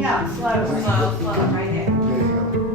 Speaking up slowly. Slow, right there. There you go.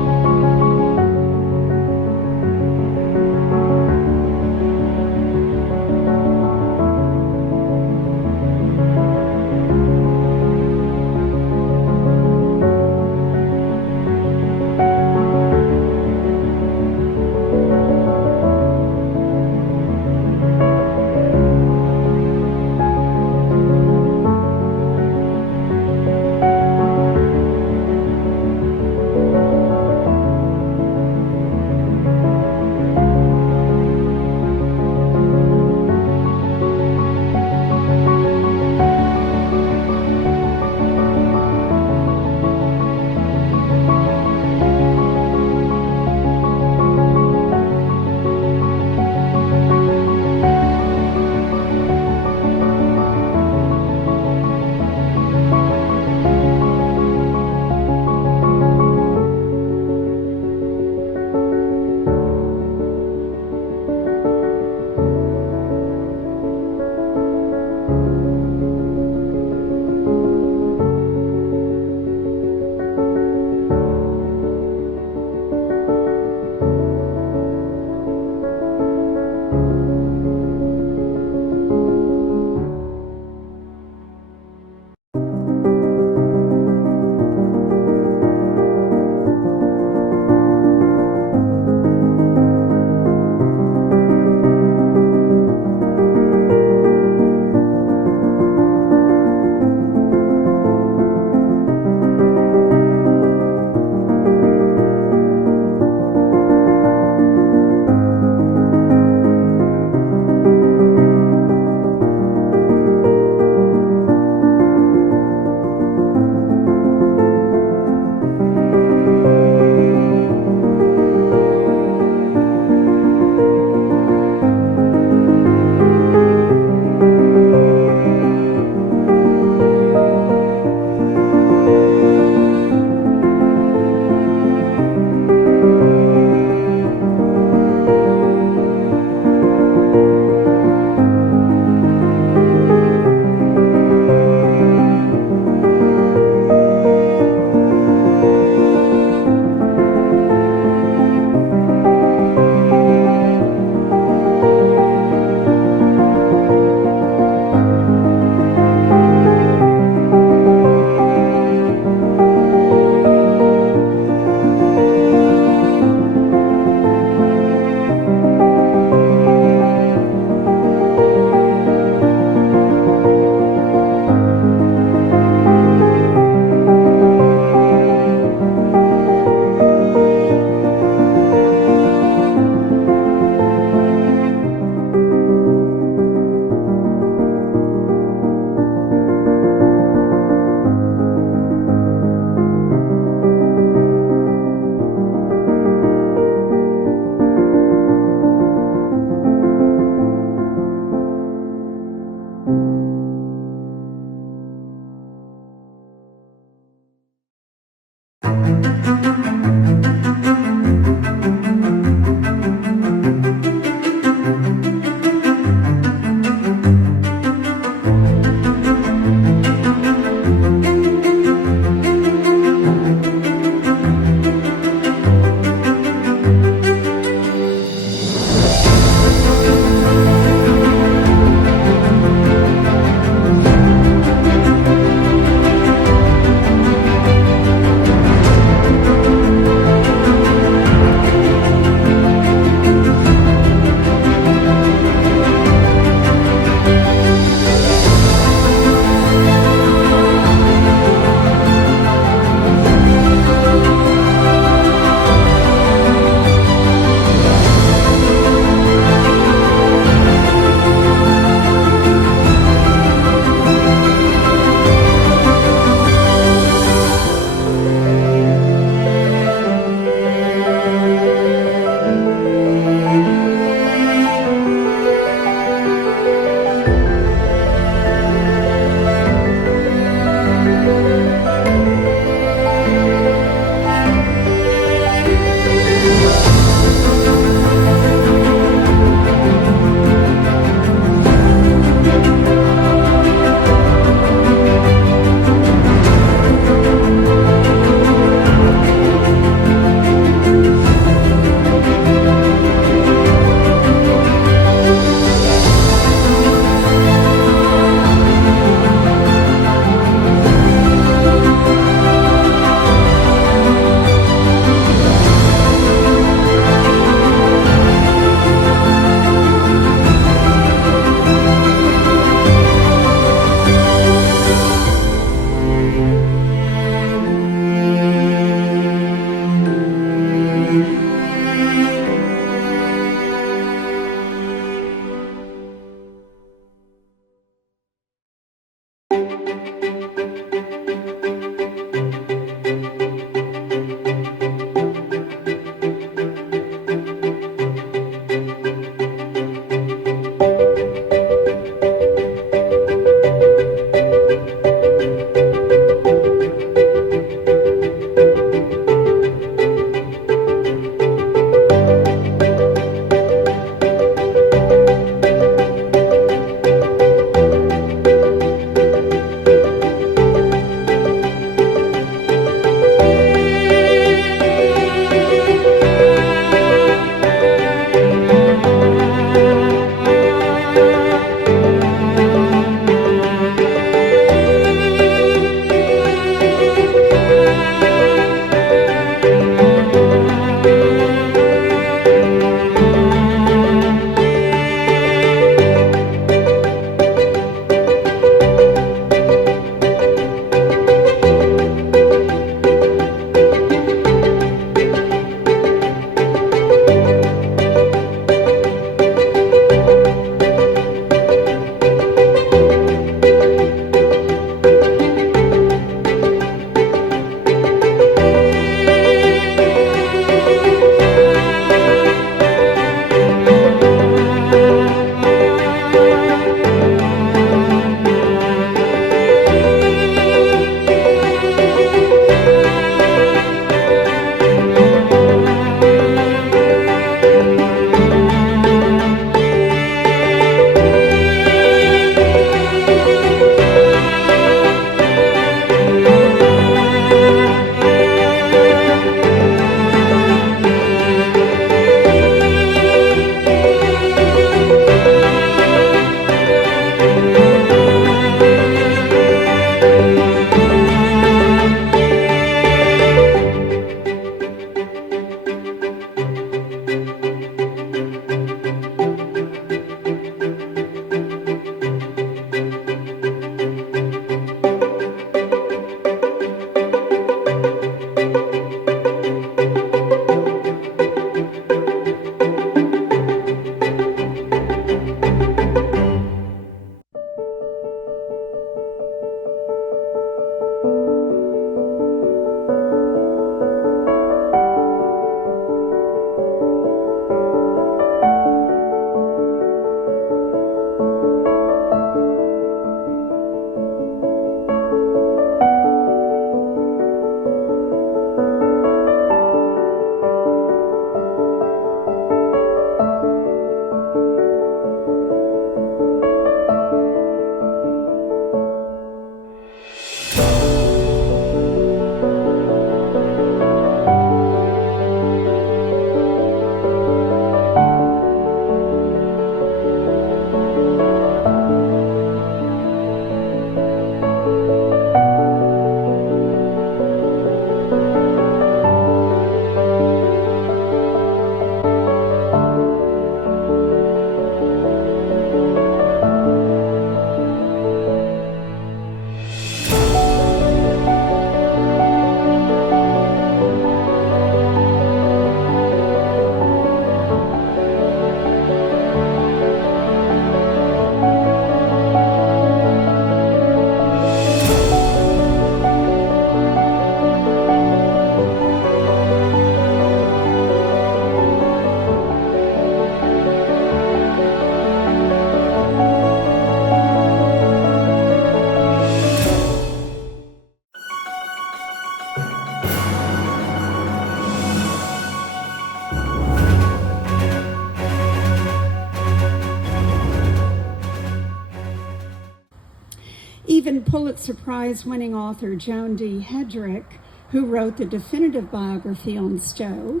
Even Pulitzer Prize-winning author Joan D. Hedrick, who wrote the definitive biography on Stowe,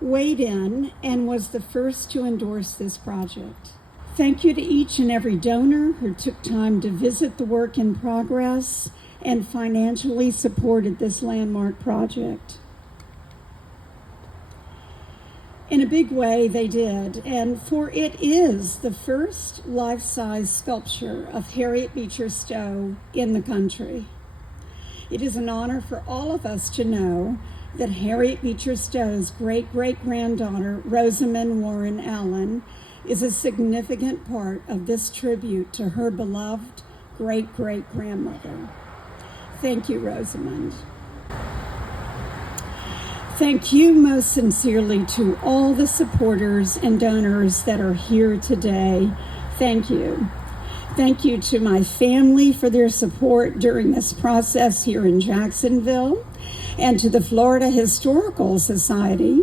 weighed in and was the first to endorse this project. Thank you to each and every donor who took time to visit the work in progress and financially supported this landmark project. In a big way, they did, and for it is the first life-size sculpture of Harriet Beecher Stowe in the country. It is an honor for all of us to know that Harriet Beecher Stowe's great-great-granddaughter, Rosamond Warren Allen, is a significant part of this tribute to her beloved great-great-grandmother. Thank you, Rosamond. Thank you most sincerely to all the supporters and donors that are here today. Thank you. Thank you to my family for their support during this process here in Jacksonville, and to the Florida Historical Society,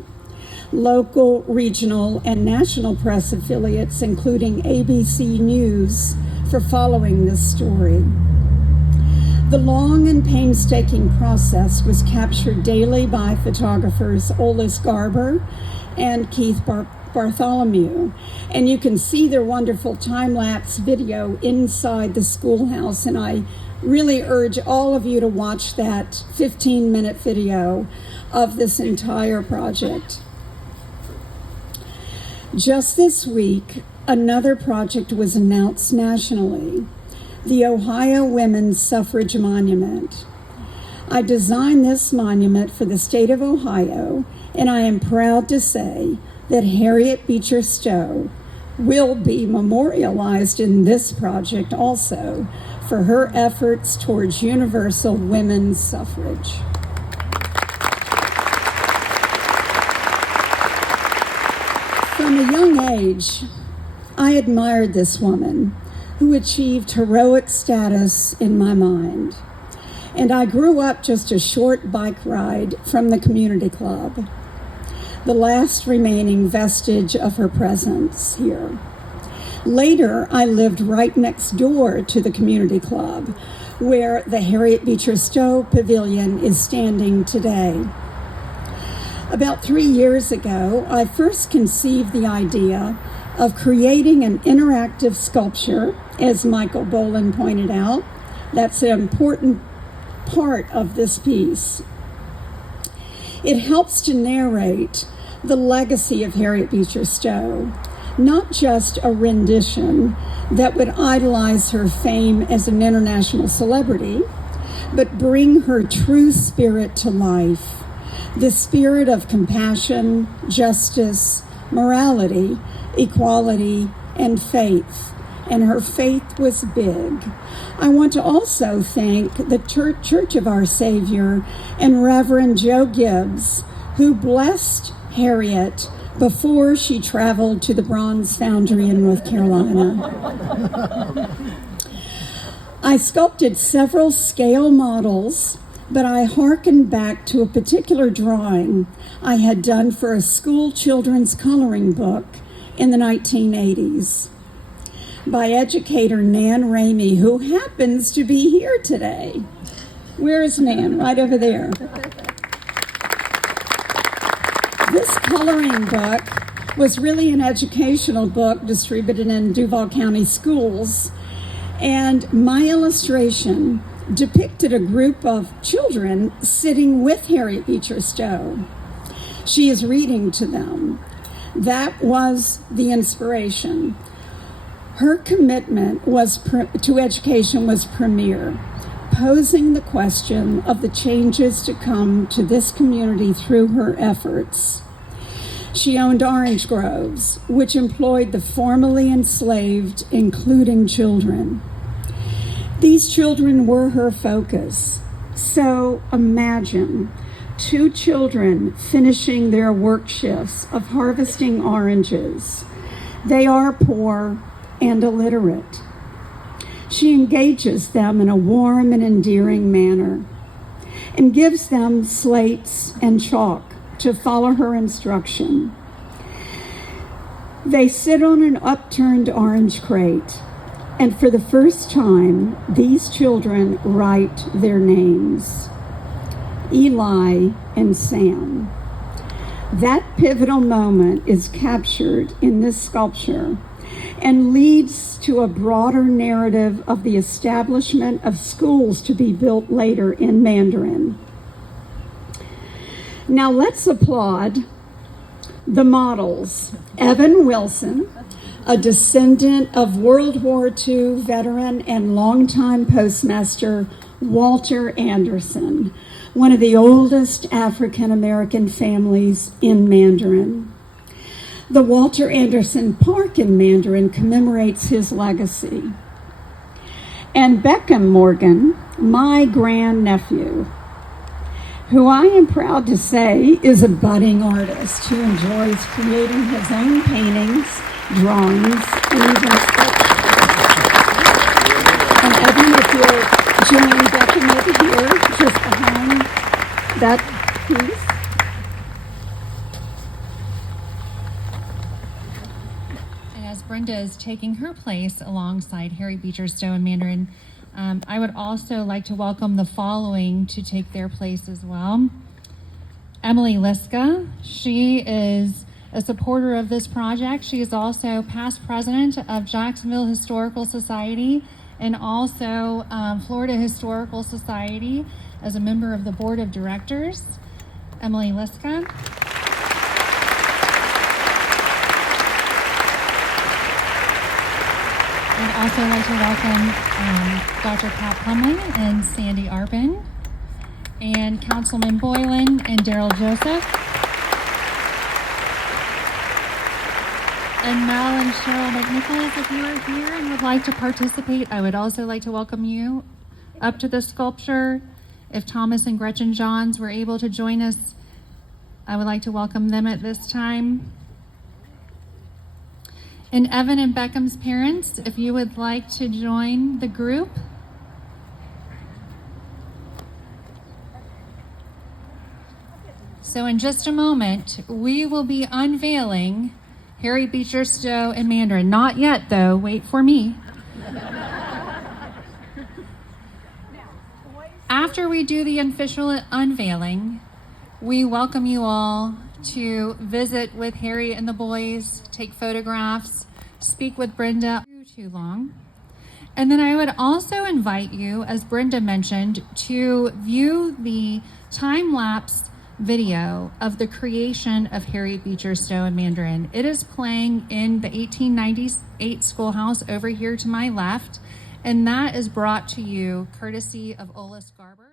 local, regional, and national press affiliates, including ABC News, for following this story. The long and painstaking process was captured daily by photographers Olis Garber and Keith Bartholomew, and you can see their wonderful time-lapse video inside the schoolhouse, and I really urge all of you to watch that 15-minute video of this entire project. Just this week, another project was announced nationally, the Ohio Women's Suffrage Monument. I designed this monument for the state of Ohio, and I am proud to say that Harriet Beecher Stowe will be memorialized in this project also for her efforts towards universal women's suffrage. From a young age, I admired this woman who achieved heroic status in my mind. And I grew up just a short bike ride from the community club, the last remaining vestige of her presence here. Later, I lived right next door to the community club, where the Harriet Beecher Stowe Pavilion is standing today. About 3 years ago, I first conceived the idea of creating an interactive sculpture, as Michael Boland pointed out. That's an important part of this piece. It helps to narrate the legacy of Harriet Beecher Stowe, not just a rendition that would idolize her fame as an international celebrity, but bring her true spirit to life, the spirit of compassion, justice, morality, equality, and faith. And her faith was big. I want to also thank the Church of Our Saviour and Reverend Joe Gibbs, who blessed Harriet before she traveled to the Bronze Foundry in North Carolina. I sculpted several scale models, but I hearkened back to a particular drawing I had done for a school children's coloring book in the 1980s by educator Nan Ramey, who happens to be here today. Where is Nan? Right over there. This coloring book was really an educational book distributed in Duval County schools, and my illustration depicted a group of children sitting with Harriet Beecher Stowe. She is reading to them. That was the inspiration. Her commitment to education was premier, posing the question of the changes to come to this community through her efforts. She owned orange groves, which employed the formerly enslaved, including children. These children were her focus. So imagine 2 children finishing their work shifts of harvesting oranges. They are poor and illiterate. She engages them in a warm and endearing manner and gives them slates and chalk to follow her instruction. They sit on an upturned orange crate, And for the first time, these children write their names, Eli and Sam. That pivotal moment is captured in this sculpture and leads to a broader narrative of the establishment of schools to be built later in Mandarin. Now let's applaud the models. Evan Wilson, a descendant of World War II veteran and longtime postmaster Walter Anderson, one of the oldest African American families in Mandarin. The Walter Anderson Park in Mandarin commemorates his legacy. And Beckham Morgan, my grandnephew, who I am proud to say is a budding artist who enjoys creating his own paintings, drawings, and even sculptures. And Evan, if you'll join Beckham over here, just behind that piece. And as Brenda is taking her place alongside Harriet Beecher Stowe and Mandarin, I would also like to welcome the following to take their place as well. Emily Liska, she is a supporter of this project. She is also past president of Jacksonville Historical Society and also Florida Historical Society as a member of the board of directors. Emily Liska. I'd also like to welcome Dr. Pat Plumley and Sandy Arpin, and Councilman Boylan and Daryl Joseph, and Mel and Cheryl McNichols. If you are here and would like to participate, I would also like to welcome you up to the sculpture. If Thomas and Gretchen Johns were able to join us, I would like to welcome them at this time. And Evan and Beckham's parents, if you would like to join the group. So in just a moment, we will be unveiling Harriet Beecher Stowe and Mandarin. Not yet, though. Wait for me. After we do the official unveiling, we welcome you all to visit with Harriet and the boys, take photographs, speak with Brenda. Too long. And then I would also invite you, as Brenda mentioned, to view the time-lapse video of the creation of Harriet Beecher Stowe and Mandarin. It is playing in the 1898 schoolhouse over here to my left, and that is brought to you courtesy of Olis Garber.